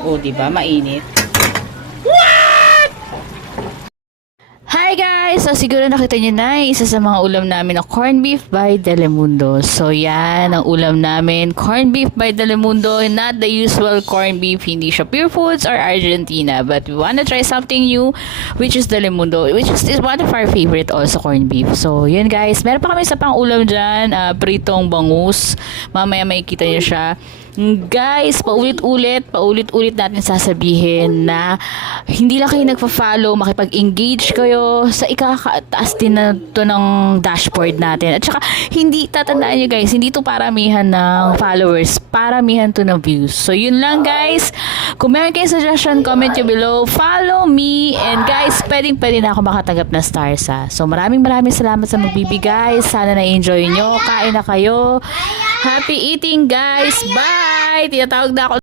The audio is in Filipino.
O, diba? Mainit. Hi guys! So siguro nakita niyo na isa sa mga ulam namin na corned beef by Telemundo. So yan ang ulam namin, corned beef by Telemundo. Not the usual corned beef, hindi siya Pure Foods or Argentina. But we wanna try something new, which is Telemundo, which is one of our favorite also corned beef. So yun guys, meron pa kami sa pang ulam dyan, pritong bangus. Mamaya makikita niyo siya. Guys, paulit-ulit natin sasabihin na hindi lang kayo nagpa-follow, makipag-engage kayo sa ikakataas din na to ng dashboard natin. At saka, hindi, tatandaan nyo guys, hindi to paramihan ng followers, paramihan to ng views. So, yun lang guys. Kung meron kayong suggestion, comment nyo below, follow me, and guys, pwede na ako makatanggap na stars ha. So, maraming salamat sa magbibigay. Sana na-enjoy nyo, kain na kayo. Happy eating guys! Bye! Tinatawag na ako